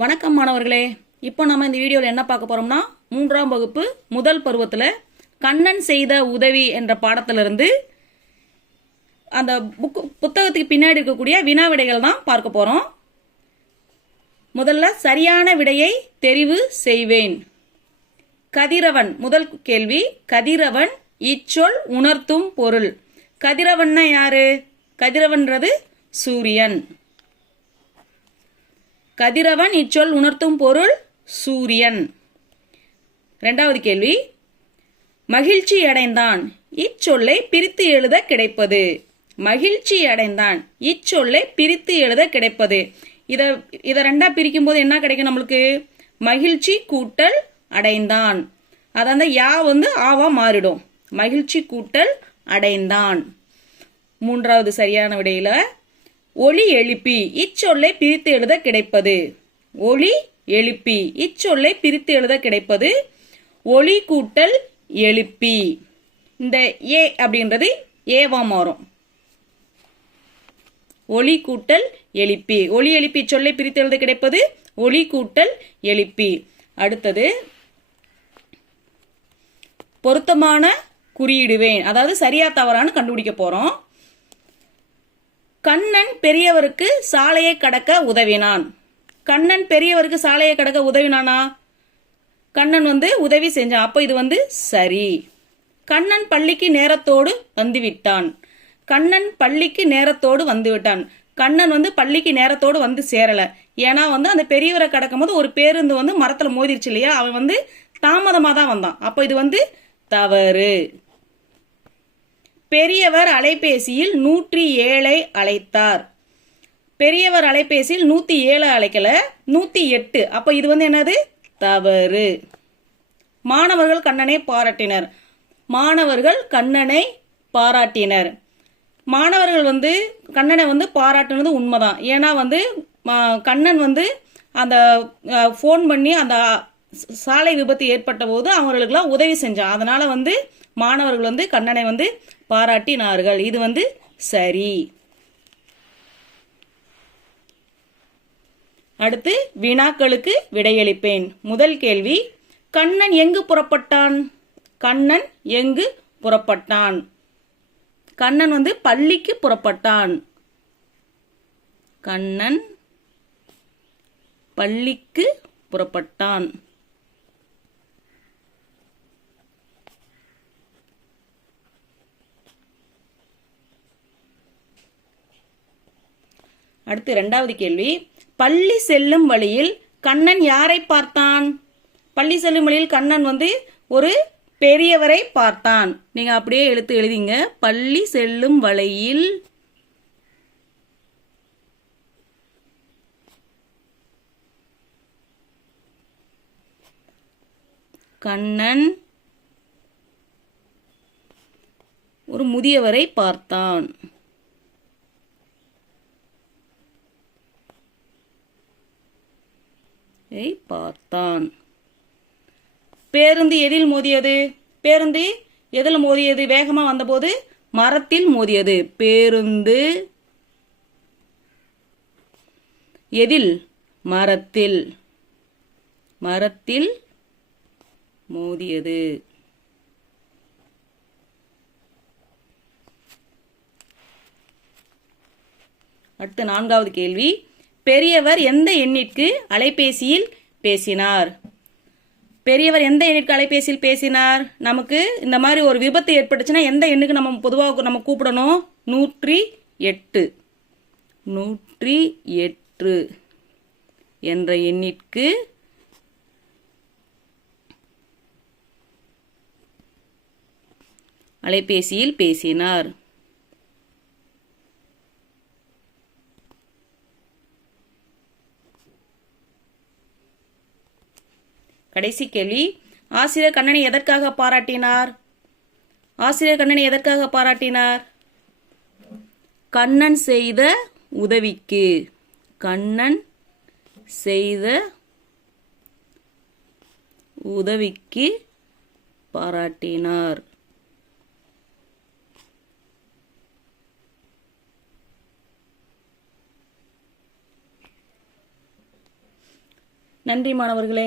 வணக்கம் மாணவர்களே. இப்போ நம்ம இந்த வீடியோவில் என்ன பார்க்க போறோம்னா, 3ஆம் வகுப்பு முதல் பருவத்தில் கண்ணன் செய்த உதவி என்ற பாடத்திலிருந்து அந்த புத்தகத்துக்கு பின்னாடி இருக்கக்கூடிய வினா விடைகள் தான் பார்க்க போறோம். முதல்ல சரியான விடையை தெரிவு செய்வேன். கதிரவன். முதல் கேள்வி, கதிரவன் இச்சொல் உணர்த்தும் பொருள். கதிரவன்னா யாரு? கதிரவன்றது சூரியன். கதிரவன் இச்சொல் உணர்த்தும் பொருள் சூரியன். இரண்டாவது கேள்வி, மகிழ்ச்சி அடைந்தான் இச்சொல்லை பிரித்து எழுத கிடைப்பது. மகிழ்ச்சி அடைந்தான் இச்சொல்லை பிரித்து எழுத கிடைப்பது. இத ரெண்டா பிரிக்கும் போது என்ன கிடைக்கும் நம்மளுக்கு? மகிழ்ச்சி கூட்டல் அடைந்தான். அதான் யா ஆவா மாறிடும். மகிழ்ச்சி கூட்டல் அடைந்தான். மூன்றாவது சரியான விடையில ஒளி எழுப்பி இச்சொல்லை பிரித்து எழுத கிடைப்பது. ஒளி எழுப்பி இச்சொல்லை பிரித்து எழுத கிடைப்பது ஒளி கூட்டல் எழுப்பி. இந்த ஏ அப்படின்றது ஏவா மாறும். ஒளி கூட்டல் எழுப்பி. ஒளி எழுப்பி சொல்லை பிரித்து எழுத கிடைப்பது ஒளி கூட்டல் எழுப்பி. அடுத்தது பொருத்தமான குறியிடுவேன், அதாவது சரியா தவறான்னு கண்டுபிடிக்க போறோம். கண்ணன் பெரியவருக்கு சாலையை கடக்க உதவினான். கண்ணன் பெரியவருக்கு சாலையை கடக்க உதவினானா? கண்ணன் உதவி செஞ்சான். அப்ப இது சரி. கண்ணன் பள்ளிக்கு நேரத்தோடு வந்துவிட்டான். கண்ணன் பள்ளிக்கு நேரத்தோடு வந்துவிட்டான். கண்ணன் பள்ளிக்கு நேரத்தோடு வந்து சேரல. ஏன்னா அந்த பெரியவரை கடக்கும் போது ஒரு பேருந்து மரத்துல மோதிருச்சு இல்லையா? அவன் தாமதமா தான் வந்தான். அப்ப இது தவறு. பெரியவர் அலைபேசியில் 107 அழைத்தார். பெரியவர் அலைபேசியில் 107 அழைக்கல, 108. அப்ப இது என்னது? தவறு. மாணவர்கள் கண்ணனை பாராட்டினர். மாணவர்கள் கண்ணனை பாராட்டினர். மாணவர்கள் கண்ணனை பாராட்டுனது உண்மைதான். ஏன்னா கண்ணன் அந்த போன் பண்ணி அந்த சாலை விபத்து ஏற்பட்ட போது அவர்களுக்கெல்லாம் உதவி செஞ்சான். அதனால மாணவர்கள் கண்ணனை பாராட்டினார்கள். இது சரி. அடுத்து வினாக்களுக்கு விடையளிப்பேன். முதல் கேள்வி, கண்ணன் எங்கு புறப்பட்டான்? கண்ணன் எங்கு புறப்பட்டான்? கண்ணன் பள்ளிக்கு புறப்பட்டான். கண்ணன் பள்ளிக்கு புறப்பட்டான். அடுத்து இரண்டாவது கேள்வி, பள்ளி செல்லும் வழியில் கண்ணன் யாரை பார்த்தான்? பள்ளி செல்லும் வழியில் கண்ணன் ஒரு பெரியவரை பார்த்தான். நீங்க அப்படியே எழுதிங்க. பள்ளி செல்லும் வழியில் கண்ணன் ஒரு முதியவரை பார்த்தான். பார்த்தான். பேருந்து எதில் மோதியது? பேருந்து எதில் மோதியது? வேகமா வந்தபோது மரத்தில் மோதியது. பேருந்து எதில்? மரத்தில். மரத்தில் மோதியது. அடுத்து நான்காவது கேள்வி, பெரியவர் எந்த எண்ணிற்கு அலைபேசியில் பேசினார்? பெரியவர் எந்த எண்ணிற்கு அலைபேசியில் பேசினார்? நமக்கு இந்த மாதிரி ஒரு விபத்து ஏற்பட்டுச்சுன்னா எந்த எண்ணுக்கு நம்ம பொதுவாக நம்ம கூப்பிடணும்? 108. 108 என்ற எண்ணிற்கு அலைபேசியில் பேசினார். கடைசி கேள்வி, ஆசிரியர் கண்ணனை எதற்காக பாராட்டினார்? ஆசிரியர் கண்ணனை எதற்காக பாராட்டினார்? கண்ணன் செய்த உதவிக்கு. கண்ணன் செய்த உதவிக்கு பாராட்டினார். நன்றி மாணவர்களே.